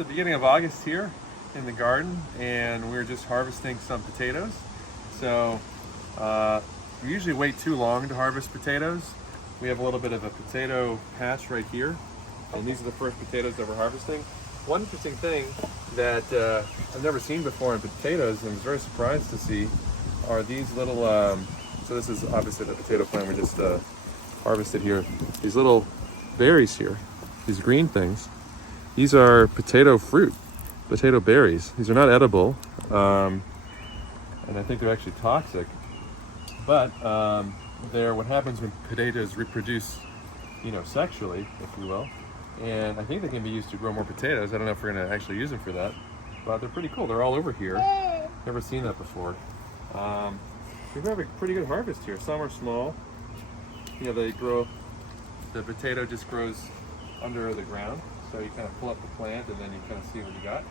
the beginning of August here in the garden, and we're just harvesting some potatoes. So we usually wait too long to harvest potatoes. We have a little bit of a potato patch right here, and these are the first potatoes that we're harvesting. One interesting thing that I've never seen before in potatoes, and I was very surprised to see, are these little, so this is obviously the potato plant we just harvested here. These little berries here, these green things, these are potato fruit, potato berries. These are not edible, and I think they're actually toxic, but they're what happens when potatoes reproduce, sexually, if you will. And I think they can be used to grow more potatoes. I don't know if we're gonna actually use them for that, but they're pretty cool. They're all over here. Never seen that before. We have a pretty good harvest here. Some are small. They grow, the potato just grows under the ground. So you kind of pull up the plant and then you kind of see what you got.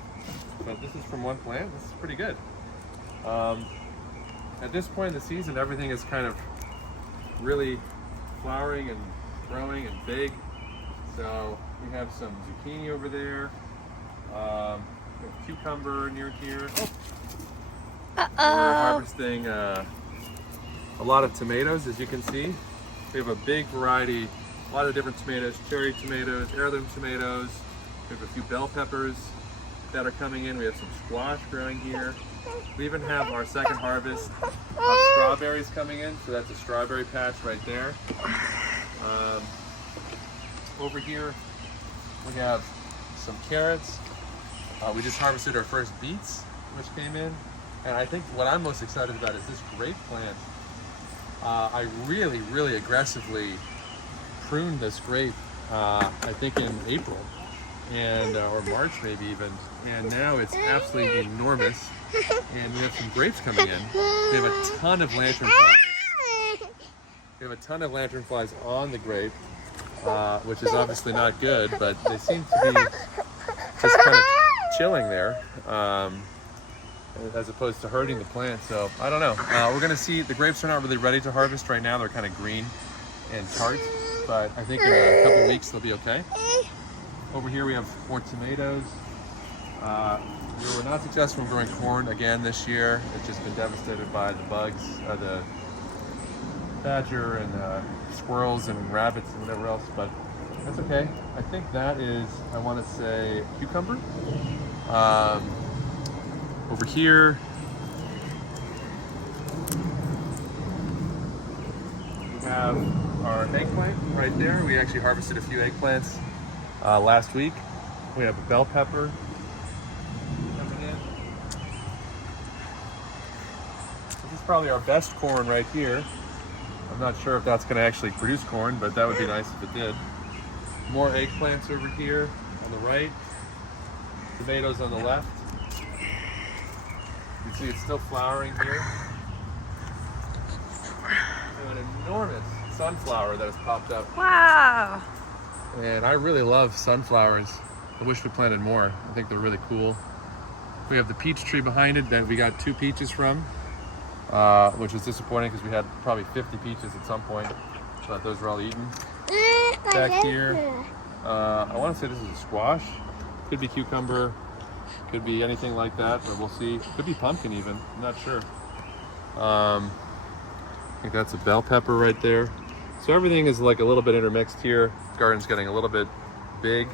But this is from one plant. This is pretty good. At this point in the season, everything is kind of really flowering and growing and big. So we have some zucchini over there. We have cucumber near here. We're harvesting a lot of tomatoes, as you can see. We have a big variety, a lot of different tomatoes, cherry tomatoes, heirloom tomatoes. We have a few bell peppers that are coming in. We have some squash growing here. We even have our second harvest of strawberries coming in, so that's a strawberry patch right there. Over here we have some carrots. We just harvested our first beets, which came in. And I think what I'm most excited about is this grape plant. I really aggressively pruned this grape, I think in April, and or March maybe even. And now it's absolutely enormous. And we have some grapes coming in. We have a ton of lanternflies. We have a ton of lanternflies on the grape, which is obviously not good, but they seem to be just kind of chilling there, as opposed to hurting the plant. So I don't know. We're gonna see. The grapes are not really ready to harvest right now. They're kind of green and tart, but I think in a couple weeks they'll be okay. Over here we have more tomatoes. We were not successful in growing corn again this year. It's just been devastated by the bugs, the badger and squirrels and rabbits and whatever else, but that's okay. I think that is, I want to say, cucumber. Over here, we have our eggplant right there. We actually harvested a few eggplants last week. We have a bell pepper coming in. This is probably our best corn right here. I'm not sure if that's going to actually produce corn, but that would be nice if it did. More eggplants over here on the right. Tomatoes on the left. You can see it's still flowering here. And an enormous sunflower that has popped up. Wow! And I really love sunflowers. I wish we planted more. I think they're really cool. We have the peach tree behind it that we got 2 peaches from, which was disappointing because we had probably 50 peaches at some point, but those were all eaten. Back here, I want to say this is a squash. Could be cucumber, could be anything like that, but we'll see. Could be pumpkin even, I'm not sure. I think that's a bell pepper right there. So everything is like a little bit intermixed here. The garden's getting a little bit big.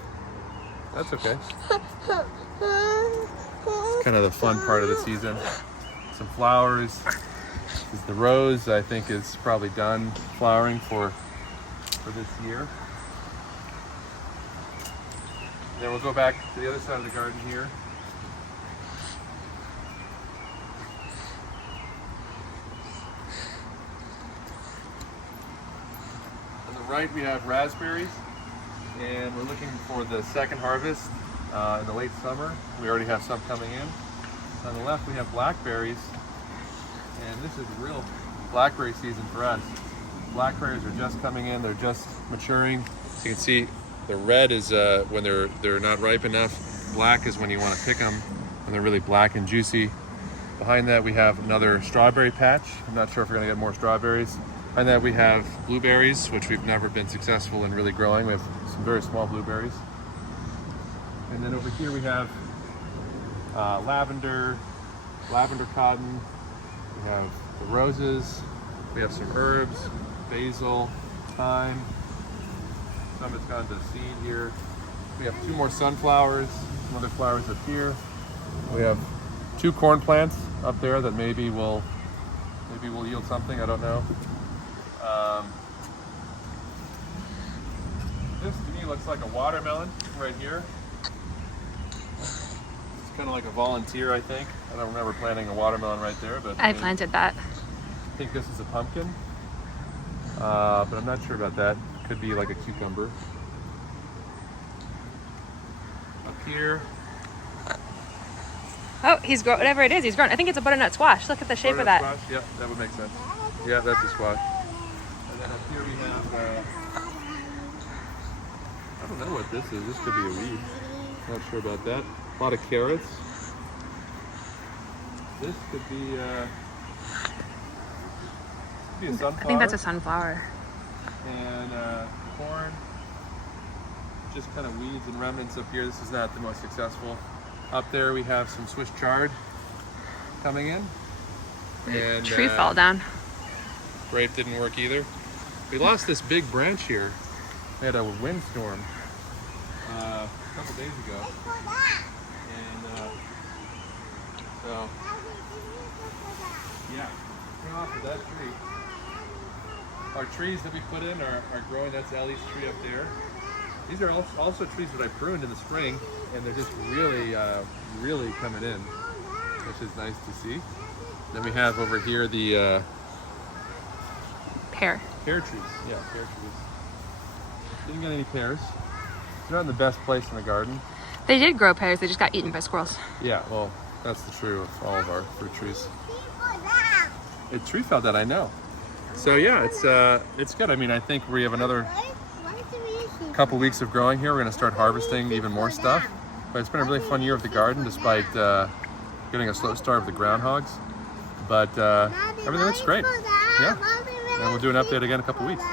That's okay. It's kind of the fun part of the season. Some flowers. This is the rose, I think is probably done flowering for this year. Then we'll go back to the other side of the garden here. On the right we have raspberries, and we're looking for the second harvest in the late summer. We already have some coming in. On the left we have blackberries, and this is real blackberry season for us. Blackberries are just coming in, they're just maturing. So you can see the red is when they're not ripe enough. Black is when you want to pick them, when they're really black and juicy. Behind that we have another strawberry patch. I'm not sure if we're gonna get more strawberries. Behind that we have blueberries, which we've never been successful in really growing. We have some very small blueberries. And then over here we have lavender cotton. We have the roses. We have some herbs, basil, thyme. Some has gone to seed here. We have 2 more sunflowers, some other flowers up here. We have 2 corn plants up there that maybe will yield something, I don't know. This to me looks like a watermelon right here. It's kind of like a volunteer, I think. I don't remember planting a watermelon right there, but I planted that. I think this is a pumpkin, but I'm not sure about that. Could be like a cucumber. Up here. Oh, he's grown, whatever it is, he's grown. I think it's a butternut squash. Look at the shape of that. Squash? Yeah, that would make sense. Yeah, that's a squash. And then up here we have, I don't know what this is. This could be a weed. Not sure about that. A lot of carrots. This could be a sunflower. I think that's a sunflower. And corn. Just kind of weeds and remnants up here. This is not the most successful. Up there we have some Swiss chard coming in. And Tree fell down. Grape didn't work either. We lost this big branch here. We had a windstorm a couple days ago. And so, yeah, coming off of that tree. Our trees that we put in are growing. That's Ellie's tree up there. These are also trees that I pruned in the spring, and they're just really, really coming in, which is nice to see. Then we have over here the Pear trees. Yeah, pear trees. Didn't get any pears. They're not in the best place in the garden. They did grow pears, they just got eaten by squirrels. Yeah, well, that's the true of all of our fruit trees. A tree fell down, I know. So yeah, it's good. I mean, I think we have another couple weeks of growing here. We're going to start harvesting even more stuff. But it's been a really fun year of the garden, despite getting a slow start with the groundhogs. But everything looks great. Yeah, and we'll do an update again in a couple weeks.